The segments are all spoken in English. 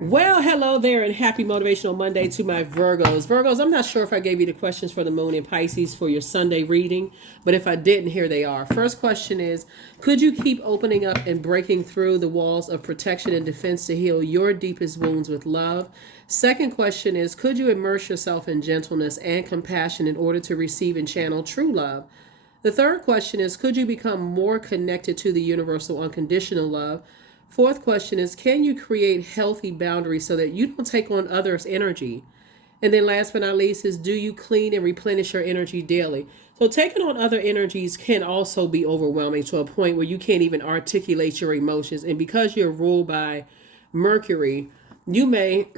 Well, hello there, and happy Motivational Monday to my Virgos. Virgos, I'm not sure if I gave you the questions for the moon in Pisces for your Sunday reading, but if I didn't, here they are. First question is, could you keep opening up and breaking through the walls of protection and defense to heal your deepest wounds with love? Second question is, could you immerse yourself in gentleness and compassion in order to receive and channel true love? The third question is, could you become more connected to the universal unconditional love? Fourth question is, can you create healthy boundaries so that you don't take on others' energy? And then last but not least is, do you clean and replenish your energy daily? So taking on other energies can also be overwhelming to a point where you can't even articulate your emotions. And because you're ruled by Mercury, you may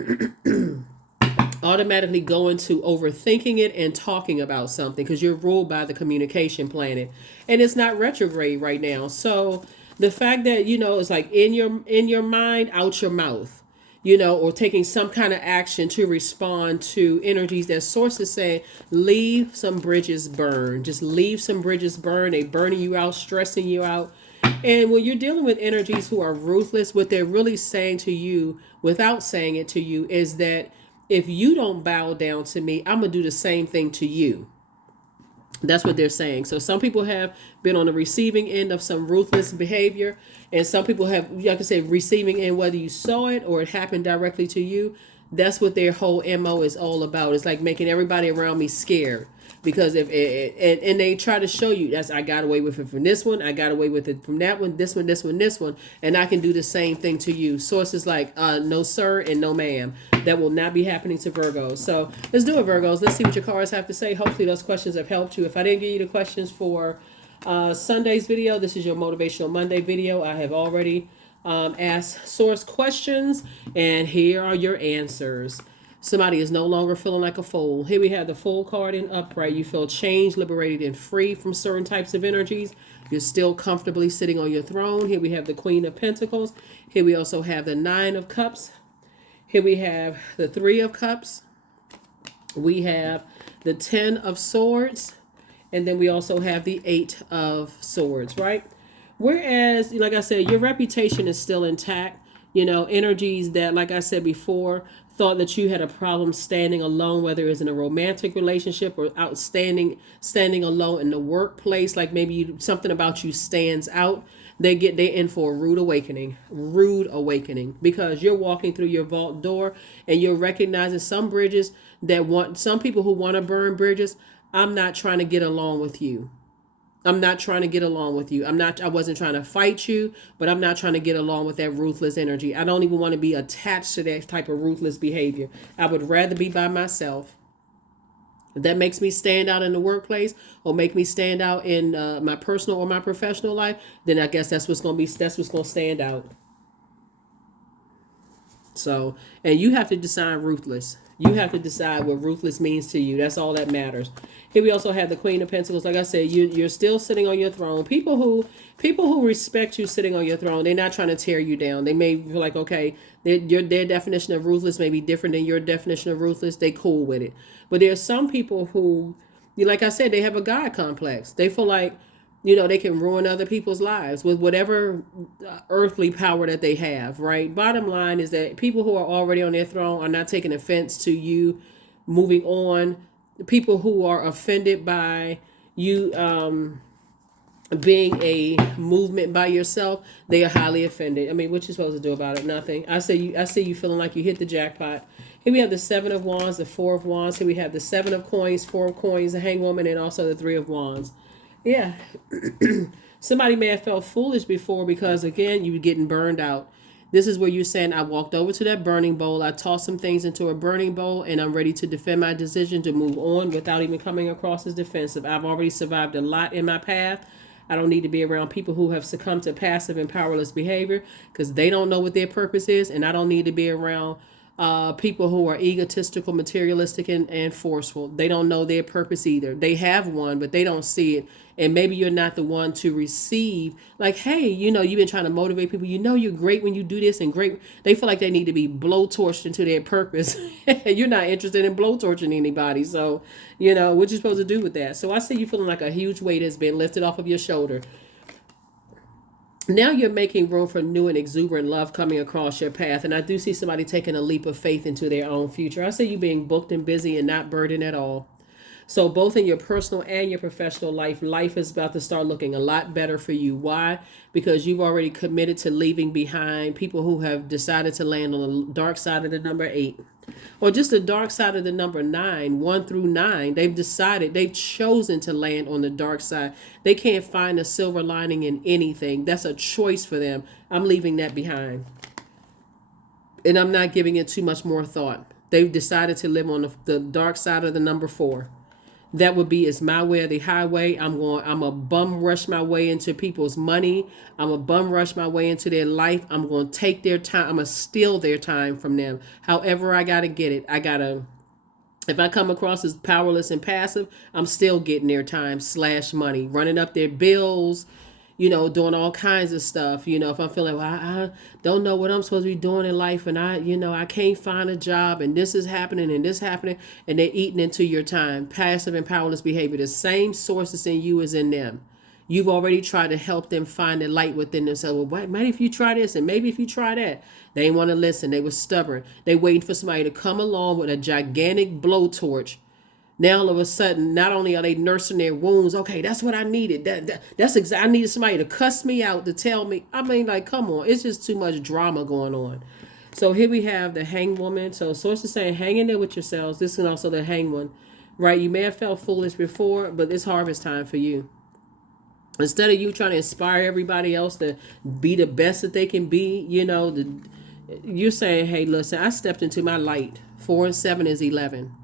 automatically go into overthinking it and talking about something because you're ruled by the communication planet. And it's not retrograde right now. So the fact that, it's like in your mind, out your mouth, or taking some kind of action to respond to energies that source is saying, leave some bridges burn. Just leave some bridges burn. They burning you out, stressing you out. And when you're dealing with energies who are ruthless, what they're really saying to you without saying it to you is that if you don't bow down to me, I'm going to do the same thing to you. That's what they're saying. So some people have been on the receiving end of some ruthless behavior, and some people have, like I said, receiving end, whether you saw it or it happened directly to you. That's what their whole MO is all about. It's like making everybody around me scared. Because if and they try to show you, that's, I got away with it from this one, I got away with it from that one, this one, this one, this one, and I can do the same thing to you. Sources like no sir and no ma'am. That will not be happening to Virgos. So let's do it, Virgos. Let's see what your cards have to say. Hopefully those questions have helped you. If I didn't give you the questions for Sunday's video, this is your Motivational Monday video. I have already asked source questions, and here are your answers. Somebody is no longer feeling like a fool. Here we have the Fool card in upright. You feel changed, liberated, and free from certain types of energies. You're still comfortably sitting on your throne. Here we have the Queen of Pentacles. Here we also have the Nine of Cups. Here we have the Three of Cups. We have the Ten of Swords. And then we also have the Eight of Swords, right? Whereas, like I said, your reputation is still intact. Energies that, like I said before, thought that you had a problem standing alone, whether it's in a romantic relationship or standing alone in the workplace, like maybe something about you stands out. They're in for a rude awakening, because you're walking through your vault door and you're recognizing some bridges some people who want to burn bridges. I'm not trying to get along with you. I wasn't trying to fight you, but I'm not trying to get along with that ruthless energy. I don't even want to be attached to that type of ruthless behavior. I would rather be by myself. If that makes me stand out in the workplace or make me stand out in my personal or my professional life, then I guess that's what's going to stand out. So, and you have to decide ruthless. You have to decide what ruthless means to you. That's all that matters. Here we also have the Queen of Pentacles. Like I said, you're still sitting on your throne. People who respect you sitting on your throne, they're not trying to tear you down. They may feel like, okay, their definition of ruthless may be different than your definition of ruthless. They cool with it. But there's some people who, like I said, they have a God complex. They feel like, they can ruin other people's lives with whatever earthly power that they have, right? Bottom line is that people who are already on their throne are not taking offense to you moving on. People who are offended by you being a movement by yourself, they are highly offended. I mean, what you supposed to do about it? Nothing. I see you feeling like you hit the jackpot. Here we have the Seven of Wands, the Four of Wands. Here we have the Seven of Coins, Four of Coins, the Hangwoman, and also the Three of Wands. Yeah. Somebody may have felt foolish before because, again, you were getting burned out. This is where you're saying, I walked over to that burning bowl. I tossed some things into a burning bowl, and I'm ready to defend my decision to move on without even coming across as defensive. I've already survived a lot in my path. I don't need to be around people who have succumbed to passive and powerless behavior because they don't know what their purpose is. And I don't need to be around people who are egotistical, materialistic, and forceful. They don't know their purpose either. They have one, but they don't see it. And maybe you're not the one to receive, like, hey, you've been trying to motivate people. You're great when you do this and great. They feel like they need to be blowtorched into their purpose. You're not interested in blowtorching anybody. So, what you supposed to do with that? So I see you feeling like a huge weight has been lifted off of your shoulder. Now you're making room for new and exuberant love coming across your path. And I do see somebody taking a leap of faith into their own future. I see you being booked and busy and not burdened at all. So both in your personal and your professional life, life is about to start looking a lot better for you. Why? Because you've already committed to leaving behind people who have decided to land on the dark side of the number 8. Or just the dark side of the number 9, 1 through 9. They've decided, they've chosen to land on the dark side. They can't find a silver lining in anything. That's a choice for them. I'm leaving that behind. And I'm not giving it too much more thought. They've decided to live on the dark side of the number 4. That would be, it's my way or the highway. I'm a bum rush my way into people's money. I'm a bum rush my way into their life. I'm going to take their time. I'm going to steal their time from them. However I got to get it. If I come across as powerless and passive, I'm still getting their time / money, running up their bills, doing all kinds of stuff. If I'm feeling, well, I don't know what I'm supposed to be doing in life, and I can't find a job, and this is happening and this happening, and they're eating into your time. Passive and powerless behavior, the same sources in you as in them. You've already tried to help them find the light within themselves. Well, maybe if you try this, and maybe if you try that. They didn't want to listen. They were stubborn. They waiting for somebody to come along with a gigantic blowtorch. Now all of a sudden, not only are they nursing their wounds, okay, that's what I needed. That's exactly. I needed somebody to cuss me out, to tell me. I mean, like, come on, it's just too much drama going on. So here we have the hanged woman. So source is saying, hang in there with yourselves. This is also the hanged one, right? You may have felt foolish before, but it's harvest time for you. Instead of you trying to inspire everybody else to be the best that they can be, you're saying, hey, listen, I stepped into my light. 4 and 7 is 11.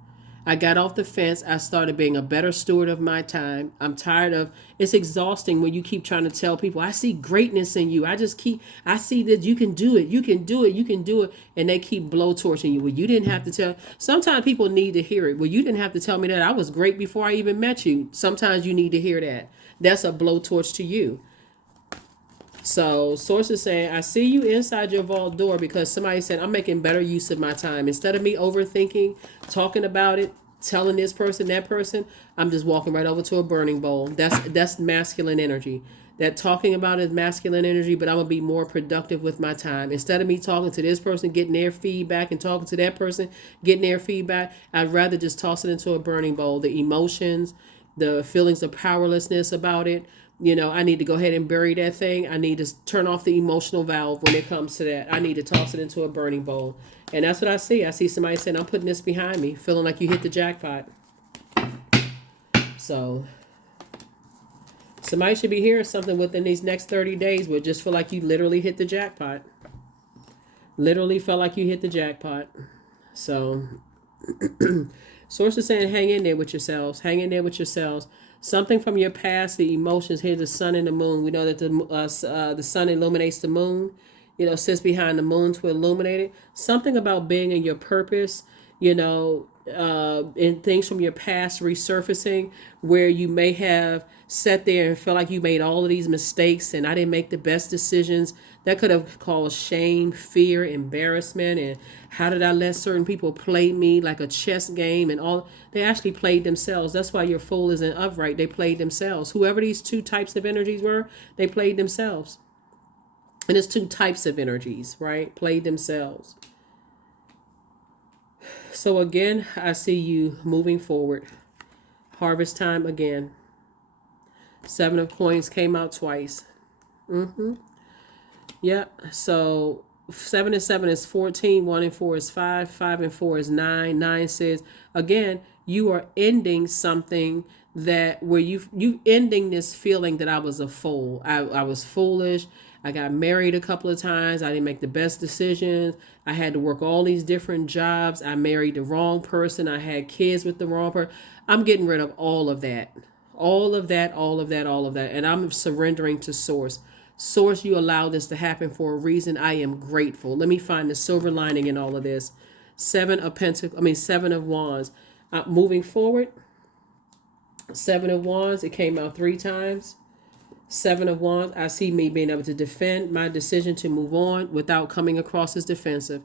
I got off the fence. I started being a better steward of my time. I'm tired of, it's exhausting when you keep trying to tell people, I see greatness in you. I see that you can do it. You can do it. You can do it. And they keep blowtorching you. Well, you didn't have to tell. Sometimes people need to hear it. Well, you didn't have to tell me that I was great before I even met you. Sometimes you need to hear that. That's a blowtorch to you. So source is saying, I see you inside your vault door because somebody said, I'm making better use of my time. Instead of me overthinking, talking about it, telling this person, that person, I'm just walking right over to a burning bowl. That's masculine energy. That talking about is masculine energy, but I'm going to be more productive with my time. Instead of me talking to this person, getting their feedback, and talking to that person, getting their feedback, I'd rather just toss it into a burning bowl. The emotions, the feelings of powerlessness about it. I need to go ahead and bury that thing. I need to turn off the emotional valve when it comes to that. I need to toss it into a burning bowl. And that's what I see. I see somebody saying, I'm putting this behind me, feeling like you hit the jackpot. So somebody should be hearing something within these next 30 days where just feel like you literally hit the jackpot. Literally felt like you hit the jackpot. So source is saying, hang in there with yourselves. Hang in there with yourselves. Something from your past, the emotions, here the sun and the moon. We know that the sun illuminates the moon, sits behind the moon to illuminate it. Something about being in your purpose, and things from your past resurfacing where you may have sat there and felt like you made all of these mistakes and I didn't make the best decisions. That could have caused shame, fear, embarrassment, and how did I let certain people play me like a chess game and all. They actually played themselves. That's why your fool isn't upright. They played themselves. Whoever these two types of energies were, they played themselves. And it's two types of energies, right? Played themselves. So again, I see you moving forward. Harvest time again. 7 of coins came out twice. Yep. So 7 and 7 is 14. 1 and 4 is 5. 5 and 4 is 9. 9 says, again, you are ending something that where you ending this feeling that I was a fool. I was foolish. I got married a couple of times. I didn't make the best decisions. I had to work all these different jobs. I married the wrong person. I had kids with the wrong person. I'm getting rid of all of that. All of that. And I'm surrendering to source. Source, you allowed this to happen for a reason. I am grateful. Let me find the silver lining in all of this. 7 of Wands. Moving forward. 7 of Wands. It came out 3 times. 7 of Wands, I see me being able to defend my decision to move on without coming across as defensive.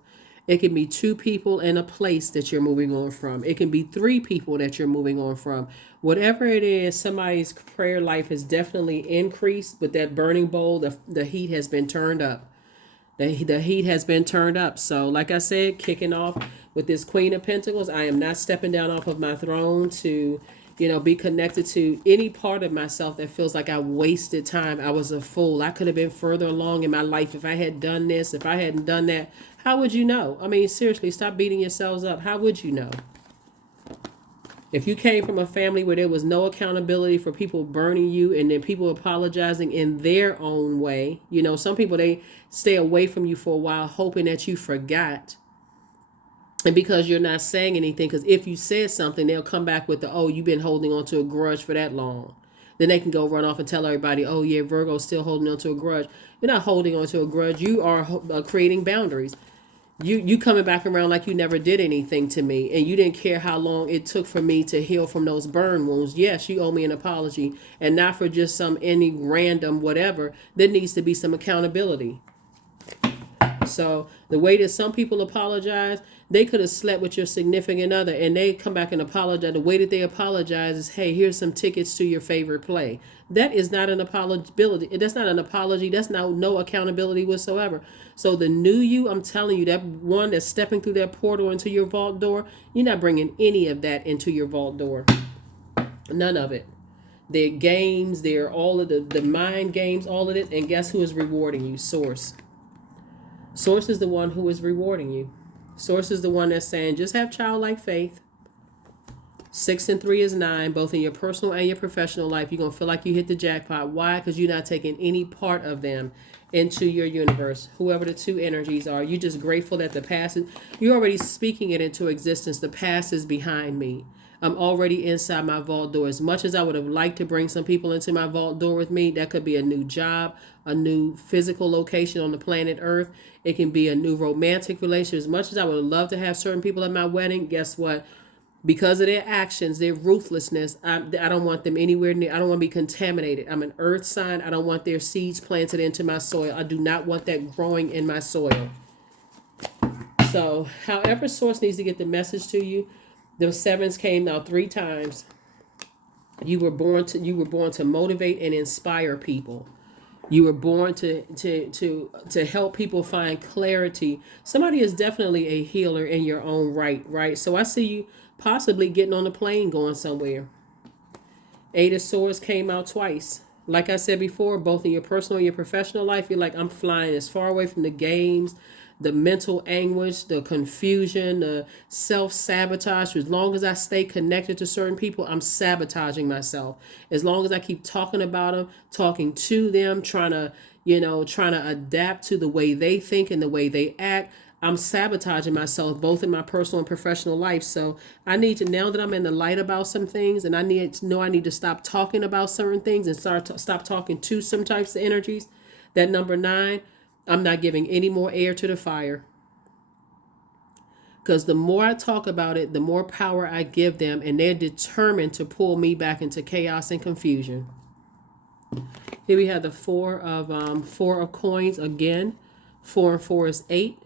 It can be two people in a place that you're moving on from. It can be three people that you're moving on from. Whatever it is, somebody's prayer life has definitely increased with that burning bowl. The heat has been turned up. The heat has been turned up. So, like I said, kicking off with this Queen of Pentacles, I am not stepping down off of my throne to, be connected to any part of myself that feels like I wasted time. I was a fool. I could have been further along in my life if I had done this, if I hadn't done that. How would you know? I mean, seriously, stop beating yourselves up. How would you know? If you came from a family where there was no accountability for people burning you and then people apologizing in their own way, some people, they stay away from you for a while hoping that you forgot. And because you're not saying anything, because if you said something, they'll come back with you've been holding on to a grudge for that long. Then they can go run off and tell everybody, oh yeah, Virgo's still holding on to a grudge. You're not holding on to a grudge. You are creating boundaries. You coming back around like you never did anything to me, and you didn't care how long it took for me to heal from those burn wounds. Yes, you owe me an apology, and not for just any random whatever. There needs to be some accountability. So the way that some people apologize, they could have slept with your significant other and they come back and apologize. The way that they apologize is, hey, here's some tickets to your favorite play. That is not an apology. That's not an apology. That's no accountability whatsoever. So the new you, I'm telling you, that one that's stepping through that portal into your vault door, you're not bringing any of that into your vault door. None of it. They're games. They're all of the mind games, all of it. And guess who is rewarding you? Source. Source is the one who is rewarding you. Source is the one that's saying, just have childlike faith. 6 and 3 is 9, both in your personal and your professional life. You're going to feel like you hit the jackpot. Why? Because you're not taking any part of them into your universe. Whoever the two energies are, you're just grateful that the past is, you're already speaking it into existence. The past is behind me. I'm already inside my vault door. As much as I would have liked to bring some people into my vault door with me, that could be a new job, a new physical location on the planet Earth. It can be a new romantic relationship. As much as I would love to have certain people at my wedding, guess what? Because of their actions, their ruthlessness, I don't want them anywhere near. I don't want to be contaminated. I'm an earth sign. I don't want their seeds planted into my soil. I do not want that growing in my soil. So, however, Source needs to get the message to you. The sevens came out 3 times. You were born to motivate and inspire people. You were born to help people find clarity. Somebody is definitely a healer in your own right? So I see you possibly getting on a plane going somewhere. 8 of Swords came out twice. Like I said before, both in your personal and your professional life, you're like, I'm flying as far away from the games, the mental anguish, the confusion, the self-sabotage. As long as I stay connected to certain people, I'm sabotaging myself. As long as I keep talking about them, talking to them, trying to adapt to the way they think and the way they act, I'm sabotaging myself both in my personal and professional life. So I need to, now that I'm in the light about some things, and I need to know I need to stop talking about certain things and stop talking to some types of energies. That number 9, I'm not giving any more air to the fire. Because the more I talk about it, the more power I give them, and they're determined to pull me back into chaos and confusion. Here we have the 4 of coins again. 4 and 4 is 8.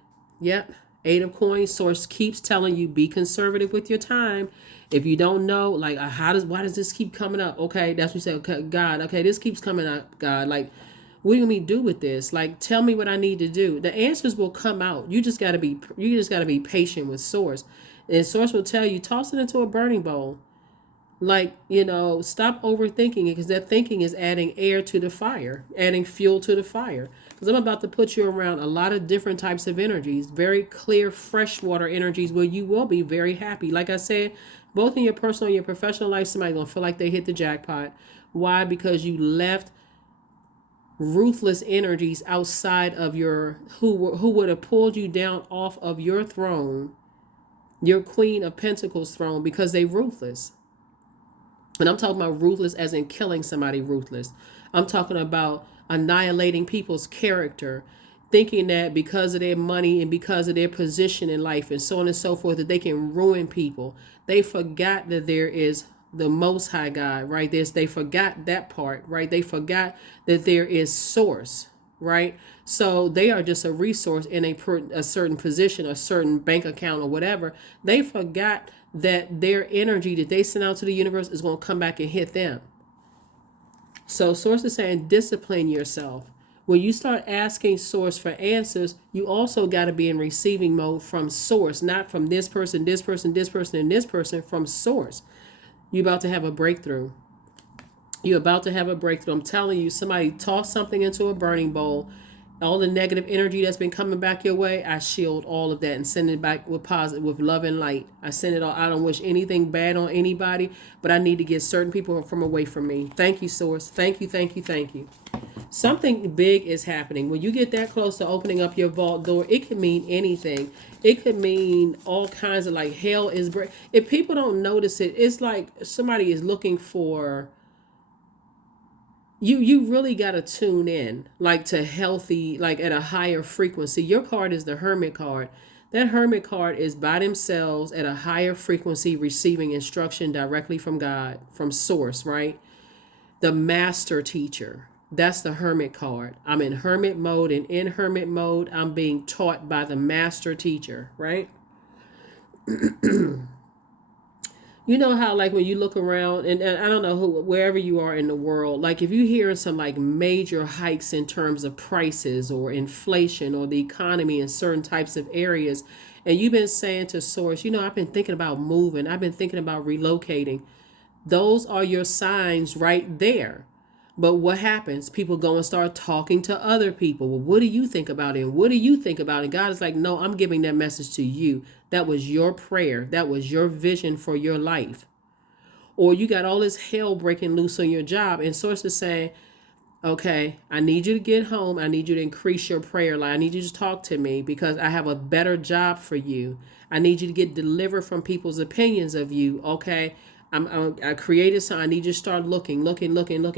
Yep. 8 of coins. Source keeps telling you, be conservative with your time. If you don't know, like, why does this keep coming up? Okay, that's what you say. Okay, God, okay, this keeps coming up, God. Like, what do you mean do with this? Like, tell me what I need to do. The answers will come out. You just gotta be patient with Source. And Source will tell you, toss it into a burning bowl. Like, stop overthinking it, because that thinking is adding air to the fire, adding fuel to the fire. Because I'm about to put you around a lot of different types of energies, very clear, freshwater energies where you will be very happy. Like I said, both in your personal and your professional life, somebody's going to feel like they hit the jackpot. Why? Because you left ruthless energies outside of who would have pulled you down off of your throne, your Queen of Pentacles throne, because they ruthless. And I'm talking about ruthless as in killing somebody ruthless. I'm talking about annihilating people's character, thinking that because of their money and because of their position in life and so on and so forth, that they can ruin people. They forgot that there is the Most High God, right? They forgot that part, right? They forgot that there is Source, right? So they are just a resource in a certain position, a certain bank account or whatever. They forgot that their energy that they send out to the universe is going to come back and hit them. So Source is saying discipline yourself. When you start asking Source for answers, you also got to be in receiving mode from Source, not from this person, this person, this person, and this person, from Source. You're about to have a breakthrough. You're about to have a breakthrough. I'm telling you, somebody tossed something into a burning bowl. All the negative energy that's been coming back your way, I shield all of that and send it back with positive, with love and light. I send it all. I don't wish anything bad on anybody, but I need to get certain people from away from me. Thank you, Source. Thank you, thank you, thank you. Something big is happening. When you get that close to opening up your vault door, it could mean anything. It could mean all kinds of, like, hell is break. If people don't notice it, it's like somebody is looking for you really got to tune in, like, to healthy, like at a higher frequency. Your card is the Hermit card. That Hermit card is by themselves at a higher frequency, receiving instruction directly from God, from Source, right? The master teacher. That's the Hermit card. I'm in Hermit mode, and in Hermit mode, I'm being taught by the master teacher, right? You know how, like, when you look around, and I don't know who, wherever you are in the world, like, if you hear some like major hikes in terms of prices or inflation or the economy in certain types of areas, and you've been saying to Source, I've been thinking about moving, I've been thinking about relocating. Those are your signs right there. But what happens? People go and start talking to other people. Well, what do you think about it? And what do you think about it? God is like, no, I'm giving that message to you. That was your prayer. That was your vision for your life. Or you got all this hell breaking loose on your job, and Source is saying, okay, I need you to get home. I need you to increase your prayer life. I need you to talk to me because I have a better job for you. I need you to get delivered from people's opinions of you. Okay. I created something. I need you to start looking,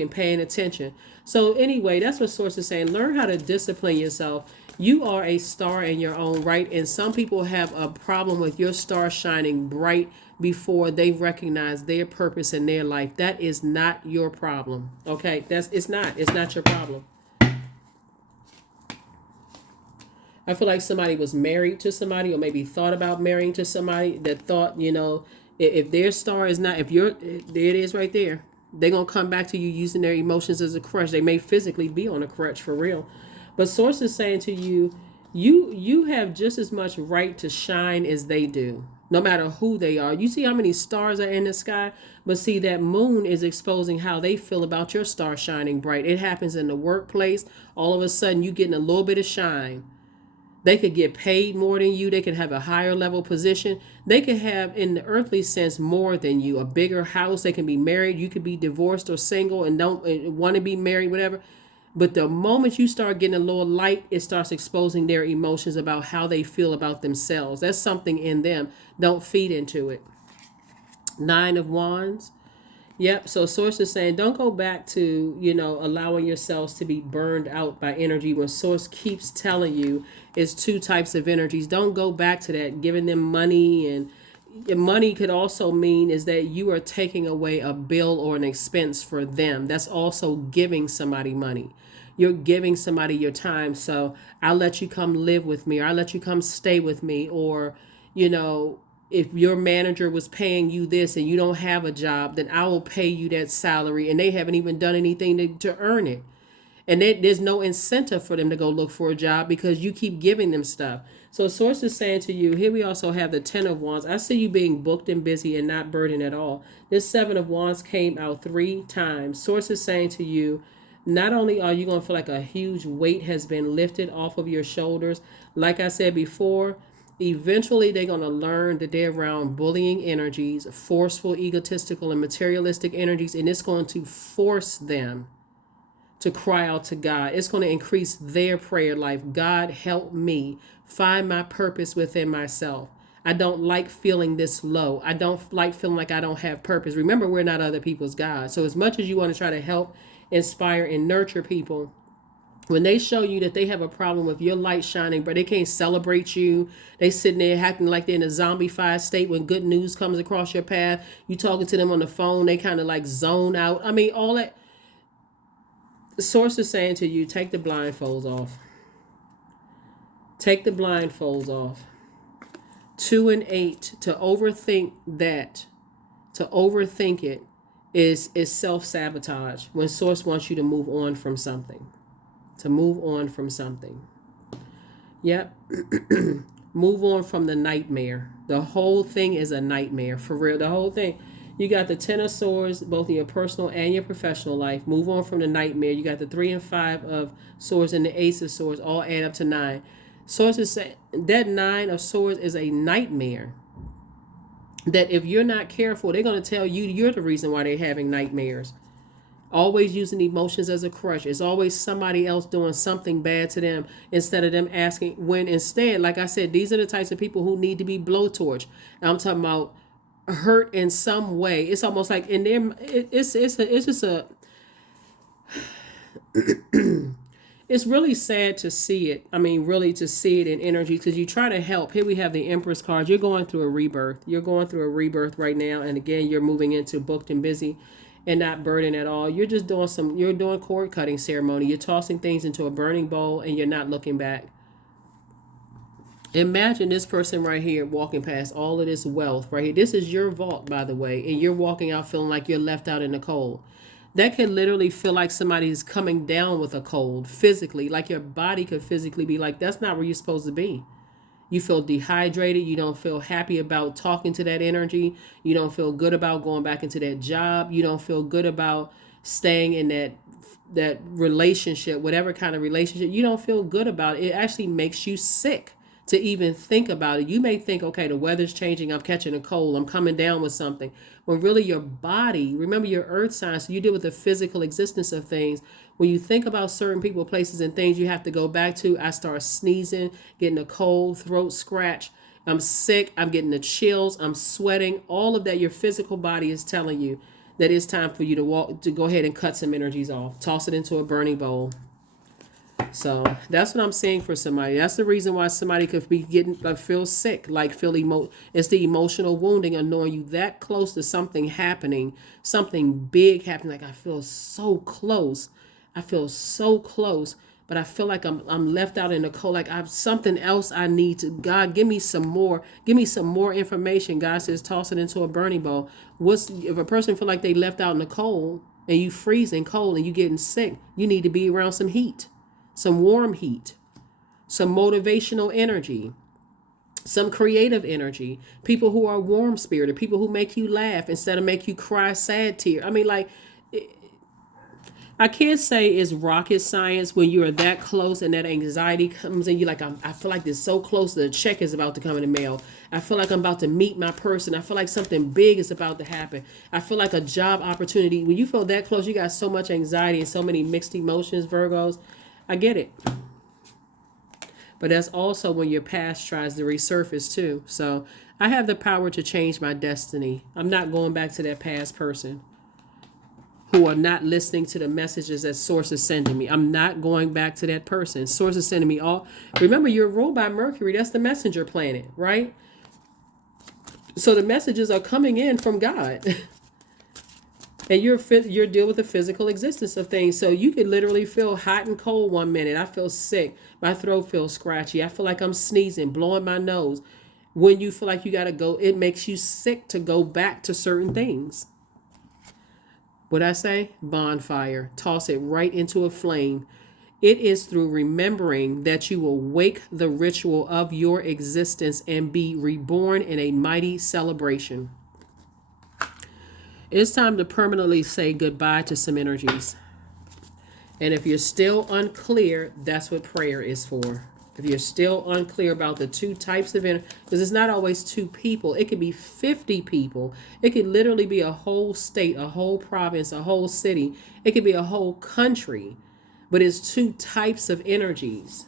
paying attention. So anyway, that's what Source is saying. Learn how to discipline yourself. You are a star in your own right. And some people have a problem with your star shining bright before they recognize their purpose in their life. That is not your problem. Okay. It's not your problem. I feel like somebody was married to somebody, or maybe thought about marrying to somebody that thought, if their star is not, there it is right there. They're going to come back to you using their emotions as a crutch. They may physically be on a crutch for real. But Source is saying to you, you have just as much right to shine as they do, no matter who they are. You see how many stars are in the sky? But see, that moon is exposing how they feel about your star shining bright. It happens in the workplace. All of a sudden, you getting a little bit of shine. They could get paid more than you. They could have a higher level position. They could have, in the earthly sense, more than you, a bigger house. They can be married. You could be divorced or single and don't want to be married, whatever. But the moment you start getting a little light, it starts exposing their emotions about how they feel about themselves. That's something in them. Don't feed into it. 9 of Wands. Yep. So Source is saying, don't go back to, allowing yourselves to be burned out by energy when Source keeps telling you it's 2 types of energies. Don't go back to that, giving them money. And money could also mean is that you are taking away a bill or an expense for them. That's also giving somebody money. You're giving somebody your time. So I'll let you come live with me, or I'll let you come stay with me. Or, if your manager was paying you this and you don't have a job, then I will pay you that salary, and they haven't even done anything to earn it. And there's no incentive for them to go look for a job because you keep giving them stuff. So Source is saying to you, here we also have the 10 of Wands. I see you being booked and busy and not burdened at all. This 7 of Wands came out 3 times. Source is saying to you, not only are you going to feel like a huge weight has been lifted off of your shoulders, like I said before, eventually they're going to learn that they're around bullying energies, forceful, egotistical, and materialistic energies, and it's going to force them to cry out to God. It's going to increase their prayer life. God, help me find my purpose within myself. I don't like feeling this low. I don't like feeling like I don't have purpose. Remember, we're not other people's God. So as much as you want to try to help, inspire, and nurture people, when they show you that they have a problem with your light shining, but they can't celebrate you, they sitting there acting like they're in a zombified state. When good news comes across your path, you talking to them on the phone, they kind of like zone out. I mean, all that. Source is saying to you, take the blindfolds off. Take the blindfolds off. 2 and 8, to overthink that, to overthink it is self-sabotage. When source wants you to move on from something. To move on from something. Yep. Move on from the nightmare. The whole thing is a nightmare. For real. The whole thing. You got the 10 of swords, both in your personal and your professional life. Move on from the nightmare. You got the 3 and 5 of swords and the ace of swords, all add up to 9. Sources say that 9 of swords is a nightmare. That if you're not careful, they're going to tell you you're the reason why they're having nightmares. Always using emotions as a crutch. It's always somebody else doing something bad to them instead of them asking. When instead, like I said, these are the types of people who need to be blowtorched. And I'm talking about hurt in some way. It's almost like in them. It's just a. It's really sad to see it. I mean, really to see it in energy, because you try to help. Here we have the Empress card. You're going through a rebirth. You're going through a rebirth right now. And again, you're moving into booked and busy and not burdened at all. You're just doing you're doing cord cutting ceremony. You're tossing things into a burning bowl and you're not looking back. Imagine this person right here walking past all of this wealth right here. This is your vault, by the way. And you're walking out feeling like you're left out in the cold. That could literally feel like somebody's coming down with a cold physically, like your body could physically be like, that's not where you're supposed to be. You feel dehydrated. You don't feel happy about talking to that energy. You don't feel good about going back into that job. You don't feel good about staying in that relationship, whatever kind of relationship. You don't feel good about it. It actually makes you sick to even think about it. You may think, okay, the weather's changing, I'm catching a cold, I'm coming down with something. When really your body, remember your earth sign, so you deal with the physical existence of things. When you think about certain people, places, and things you have to go back to, I start sneezing, getting a cold, throat scratch, I'm sick, I'm getting the chills, I'm sweating. All of that, your physical body is telling you that it's time for you to go ahead and cut some energies off. Toss it into a burning bowl. So that's what I'm saying for somebody. That's the reason why somebody could be feel sick, like it's the emotional wounding of knowing you that close to something happening, something big happening. Like I feel so close, but I feel like I'm left out in the cold. Like I've something else I need to. God, give me some more information. God says, toss it into a burning bowl. If a person feel like they left out in the cold and you freezing cold and you getting sick, you need to be around some heat. Some warm heat, some motivational energy, some creative energy, people who are warm spirited, people who make you laugh instead of make you cry sad tears. I mean, like, I can't say it's rocket science when you are that close and that anxiety comes in. You're like, I feel like this so close, the check is about to come in the mail. I feel like I'm about to meet my person. I feel like something big is about to happen. I feel like a job opportunity. When you feel that close, you got so much anxiety and so many mixed emotions, Virgos. I get it. But that's also when your past tries to resurface too. So I have the power to change my destiny. I'm not going back to that past person who are not listening to the messages that Source is sending me. I'm not going back to that person. Source is sending me all. Remember, you're ruled by Mercury. That's the messenger planet, right? So the messages are coming in from God. And you're dealing with the physical existence of things. So you could literally feel hot and cold one minute. I feel sick. My throat feels scratchy. I feel like I'm sneezing, blowing my nose. When you feel like you got to go, it makes you sick to go back to certain things. What I say? Bonfire. Toss it right into a flame. It is through remembering that you will wake the ritual of your existence and be reborn in a mighty celebration. It's time to permanently say goodbye to some energies. And if you're still unclear, that's what prayer is for. If you're still unclear about the two types of energy, because it's not always two people. It could be 50 people. It could literally be a whole state, a whole province, a whole city. It could be a whole country. But it's two types of energies.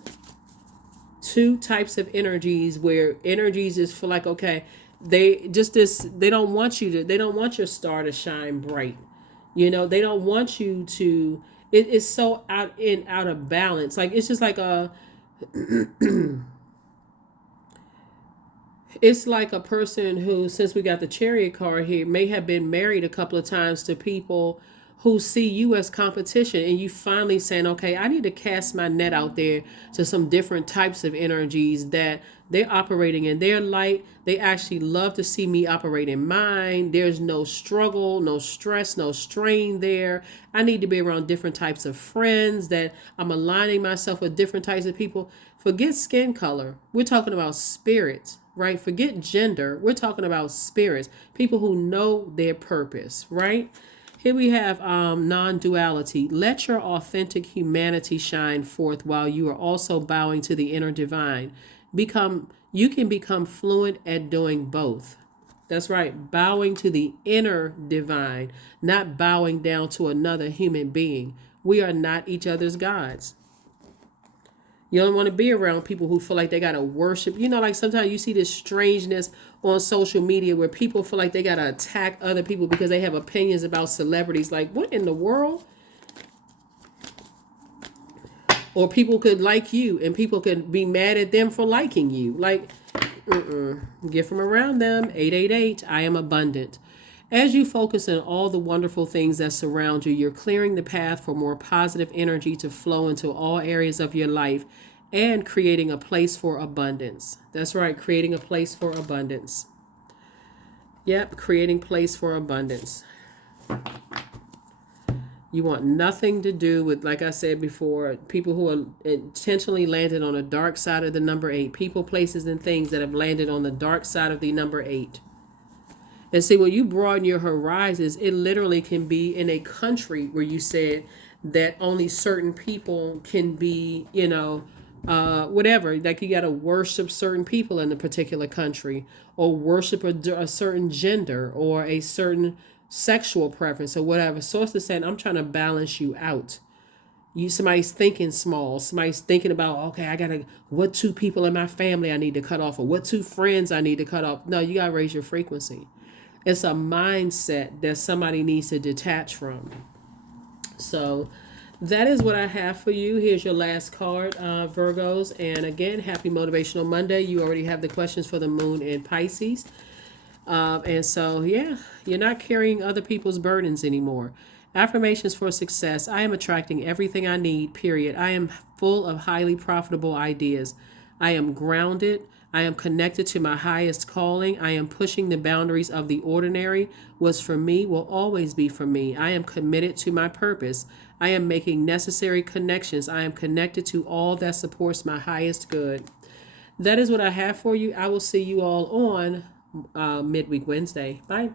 Two types of energies where energies is for like, okay, they don't want your star to shine bright. You know, they don't want you to, it is so out of balance. Like, it's just like it's like a person who, since we got the Chariot card here, may have been married a couple of times to people who see you as competition, and you finally saying, okay, I need to cast my net out there to some different types of energies that they're operating in their light. They actually love to see me operate in mine. There's no struggle, no stress, no strain there. I need to be around different types of friends, that I'm aligning myself with different types of people. Forget skin color. We're talking about spirits, right? Forget gender. We're talking about spirits, people who know their purpose, right? Here we have non-duality. Let your authentic humanity shine forth while you are also bowing to the inner divine. You can become fluent at doing both. That's right, bowing to the inner divine, not bowing down to another human being. We are not each other's gods. You don't want to be around people who feel like they got to worship. Like sometimes you see this strangeness on social media where people feel like they got to attack other people because they have opinions about celebrities. Like, what in the world? Or people could like you and people could be mad at them for liking you. Like, get from around them. 888, I am abundant. As you focus on all the wonderful things that surround you, you're clearing the path for more positive energy to flow into all areas of your life and creating a place for abundance. That's right, creating a place for abundance. Yep, creating place for abundance. You want nothing to do with, like I said before, people who are intentionally landed on the dark side of the number 8. People, places, and things that have landed on the dark side of the number 8. And see, when you broaden your horizons, it literally can be in a country where you said that only certain people can be, whatever. Like you got to worship certain people in a particular country, or worship a certain gender or a certain sexual preference or whatever. Source is saying, I'm trying to balance you out. Somebody's thinking small. Somebody's thinking about, okay, what 2 people in my family I need to cut off, or what 2 friends I need to cut off. No, you got to raise your frequency. It's a mindset that somebody needs to detach from. So that is what I have for you. Here's your last card, Virgos. And again, happy Motivational Monday. You already have the questions for the moon in Pisces. And so, yeah, you're not carrying other people's burdens anymore. Affirmations for success. I am attracting everything I need, period. I am full of highly profitable ideas. I am grounded. I am connected to my highest calling. I am pushing the boundaries of the ordinary. What's for me will always be for me. I am committed to my purpose. I am making necessary connections. I am connected to all that supports my highest good. That is what I have for you. I will see you all on Midweek Wednesday. Bye.